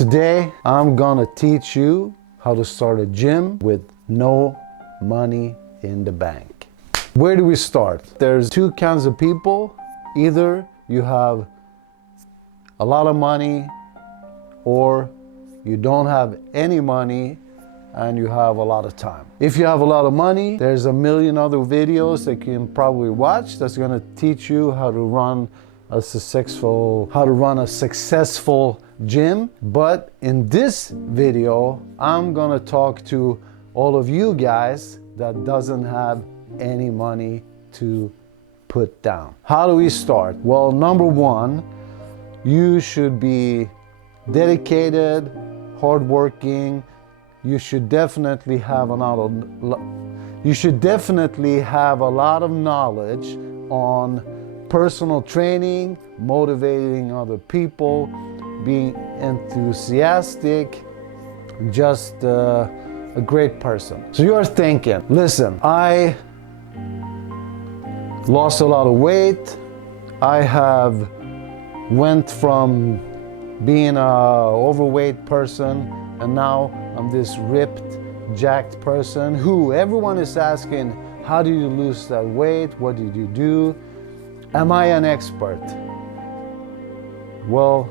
Today, I'm gonna teach you how to start a gym with no money in the bank. Where do we start? There's two kinds of people. Either you have a lot of money or you don't have any money and you have a lot of time. If you have a lot of money, there's a million other videos that you can probably watch that's gonna teach you how to run a successful gym. But in this video, I'm gonna talk to all of you guys that doesn't have any money to put down. How do we start? Well, number one, you should be dedicated, hardworking. You should definitely have a lot of knowledge on personal training, motivating other people, being enthusiastic, just a great person. So you're thinking, listen, I lost a lot of weight. I have went from being an overweight person and now I'm this ripped, jacked person who everyone is asking, how do you lose that weight? What did you do? Am I an expert? Well,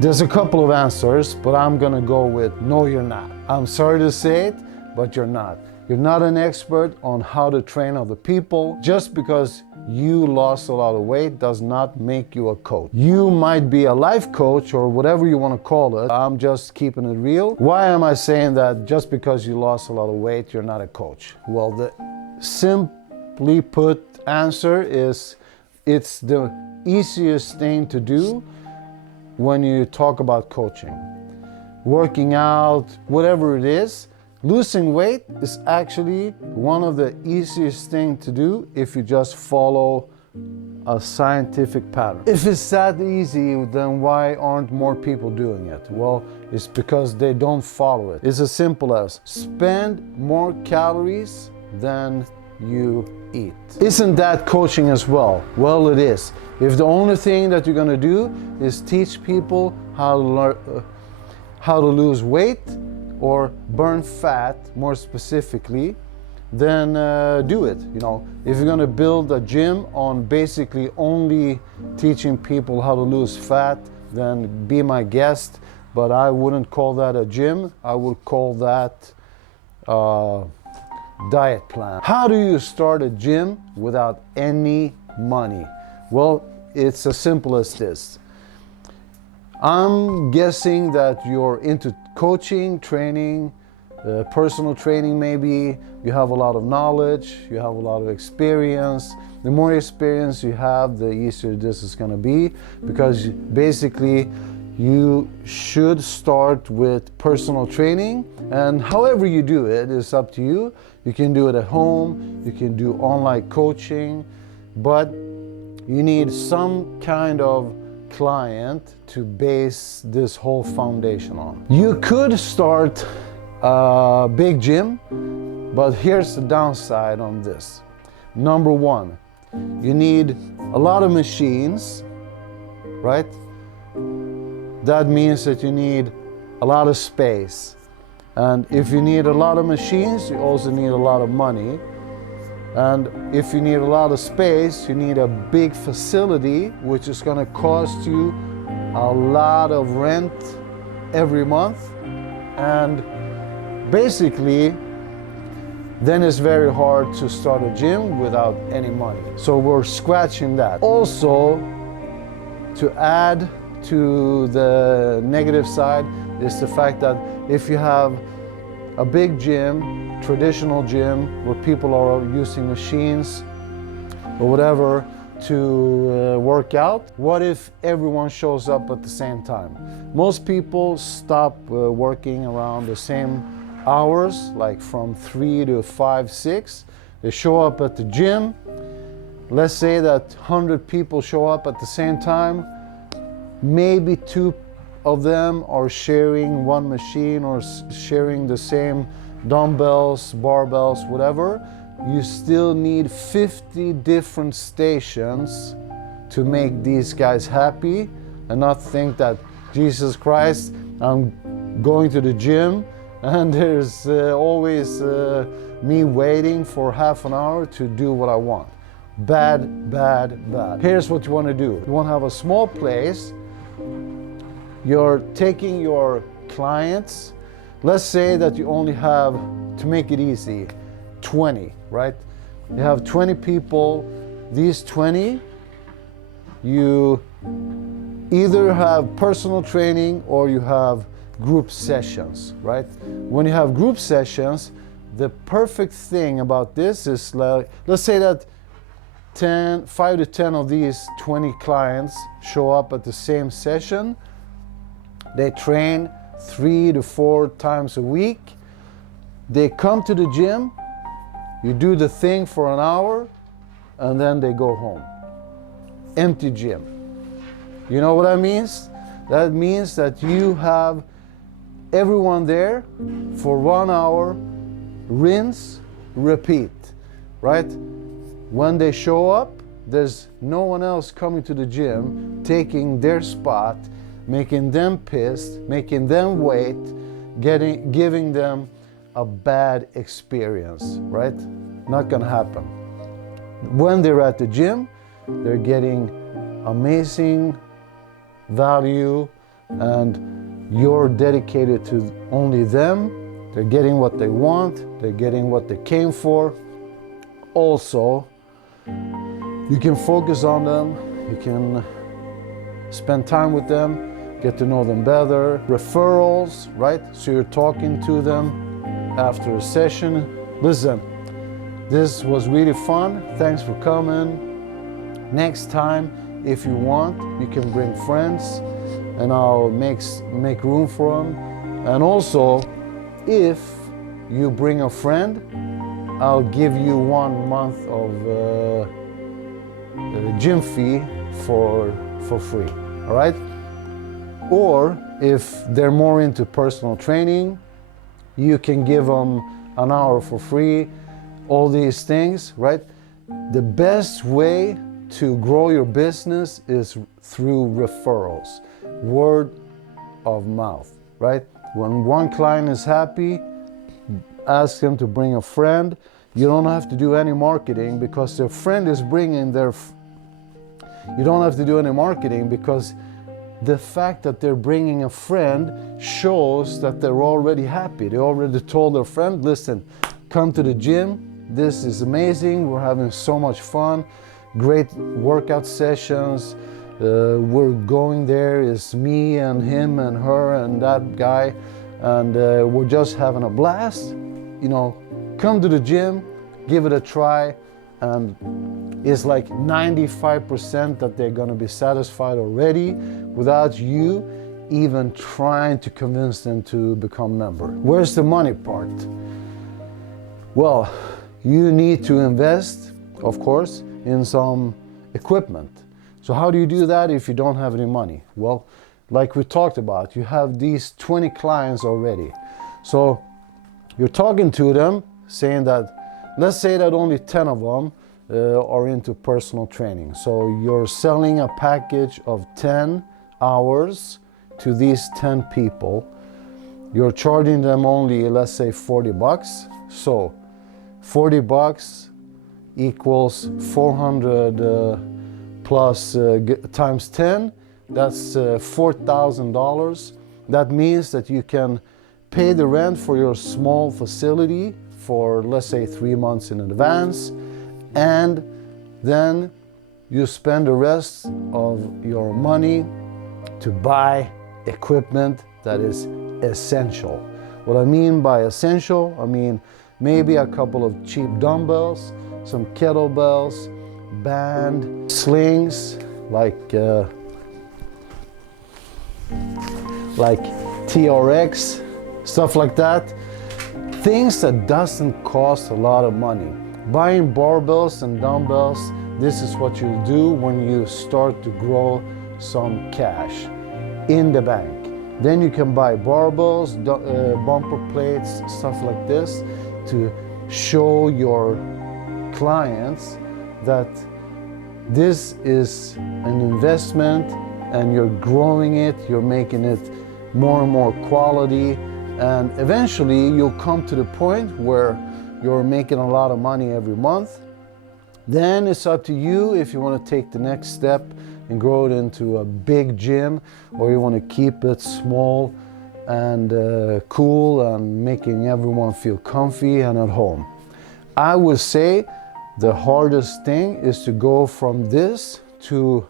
there's a couple of answers, but I'm gonna go with no, you're not. I'm sorry to say it, but you're not. You're not an expert on how to train other people. Just because you lost a lot of weight does not make you a coach. You might be a life coach or whatever you want to call it. I'm just keeping it real. Why am I saying that just because you lost a lot of weight, you're not a coach? Well, the simply put answer is it's the easiest thing to do when you talk about coaching. Working out, whatever it is, losing weight is actually one of the easiest things to do if you just follow a scientific pattern. If it's that easy, then why aren't more people doing it? Well, it's because they don't follow it. It's as simple as spend more calories than you eat. Isn't that coaching as well? Well, it is. If the only thing that you're gonna do is teach people how to lose weight or burn fat, more specifically, then do it. You know, if you're gonna build a gym on basically only teaching people how to lose fat, then be my guest. But I wouldn't call that a gym. I would call that diet plan. How do you start a gym without any money? Well, it's as simple as this. I'm guessing that you're into coaching, training, personal training maybe. You have a lot of knowledge, you have a lot of experience. The more experience you have, the easier this is gonna be, because basically you should start with personal training, and however you do it is up to you. You can do it at home, you can do online coaching, but you need some kind of client to base this whole foundation on. You could start a big gym, but here's the downside on this. Number one, you need a lot of machines, right? That means that you need a lot of space. And if you need a lot of machines, you also need a lot of money. And if you need a lot of space, you need a big facility, which is gonna cost you a lot of rent every month. And basically, then it's very hard to start a gym without any money. So we're scratching that. Also, to add to the negative side is the fact that if you have a big gym, traditional gym, where people are using machines or whatever to work out, what if everyone shows up at the same time? Most people stop working around the same hours, like from 3 to 5, 6. They show up at the gym. Let's say that 100 people show up at the same time. Maybe 2 of them are sharing one machine or sharing the same dumbbells, barbells, whatever. You still need 50 different stations to make these guys happy, and not think that Jesus Christ, I'm going to the gym and there's always me waiting for half an hour to do what I want. Bad, bad, bad. Here's what you want to do. You want to have a small place. You're taking your clients. Let's say that you only have, to make it easy, 20, right? You have 20 people. These 20, you either have personal training or you have group sessions, right? When you have group sessions, the perfect thing about this is, like, let's say that 5 to 10 of these 20 clients show up at the same session. They train 3 to 4 times a week. They come to the gym, you do the thing for an hour, and then they go home. Empty gym. You know what that means? That means that you have everyone there for 1 hour, rinse, repeat, right? When they show up, there's no one else coming to the gym, taking their spot, making them pissed, making them wait, giving them a bad experience, right? Not gonna happen. When they're at the gym, they're getting amazing value and you're dedicated to only them. They're getting what they want, they're getting what they came for. Also, you can focus on them, you can spend time with them, get to know them better. Referrals, right? So you're talking to them after a session. Listen, this was really fun. Thanks for coming. Next time, if you want, you can bring friends and I'll make room for them. And also, if you bring a friend, I'll give you 1 month of gym fee for free, all right? Or if they're more into personal training, you can give them an hour for free, all these things, right? The best way to grow your business is through referrals, word of mouth, right? When one client is happy, ask them to bring a friend. You don't have to do any marketing because their friend is bringing their... You don't have to do any marketing because the fact that they're bringing a friend shows that they're already happy. They already told their friend, listen, come to the gym. This is amazing. We're having so much fun. Great workout sessions. We're going there. It's me and him and her and that guy. And we're just having a blast. You know, come to the gym, give it a try. And it's like 95% that they're gonna be satisfied already without you even trying to convince them to become member. Where's the money part? Well, you need to invest, of course, in some equipment. So how do you do that if you don't have any money? Well, like we talked about, you have these 20 clients already. So you're talking to them, saying that, let's say that only 10 of them are into personal training. So you're selling a package of 10 hours to these 10 people. You're charging them only, let's say, $40. So 40 bucks equals 400 plus times 10. That's $4,000. That means that you can pay the rent for your small facility for, let's say, 3 months in advance, and then you spend the rest of your money to buy equipment that is essential. What I mean by essential, I mean maybe a couple of cheap dumbbells, some kettlebells, band, slings, like TRX, stuff like that. Things that doesn't cost a lot of money. Buying barbells and dumbbells, this is what you'll do when you start to grow some cash in the bank. Then you can buy barbells, bumper plates, stuff like this to show your clients that this is an investment and you're growing it, you're making it more and more quality, and eventually you'll come to the point where you're making a lot of money every month. Then it's up to you if you want to take the next step and grow it into a big gym, or you want to keep it small and cool and making everyone feel comfy and at home. I would say the hardest thing is to go from this to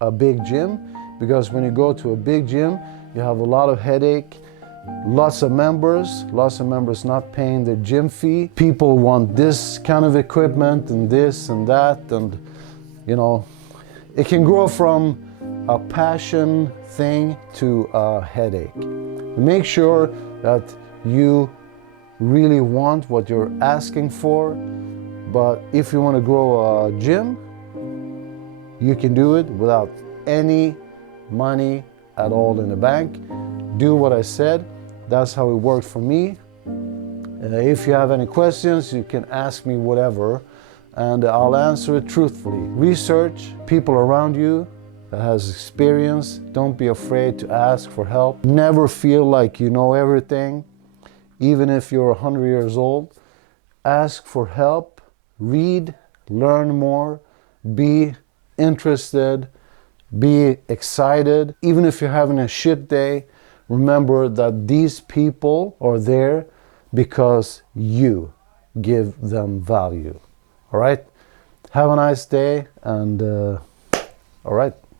a big gym, because when you go to a big gym, you have a lot of headache, lots of members not paying the gym fee. People want this kind of equipment and this and that, and you know, it can grow from a passion thing to a headache. Make sure that you really want what you're asking for, but if you want to grow a gym, you can do it without any money at all in the bank. Do what I said. That's how it worked for me. If you have any questions, you can ask me whatever, and I'll answer it truthfully. Research people around you that has experience. Don't be afraid to ask for help. Never feel like you know everything. Even if you're 100 years old, ask for help. Read, learn more, be interested, be excited. Even if you're having a shit day, remember that these people are there because you give them value. All right? Have a nice day, and all right.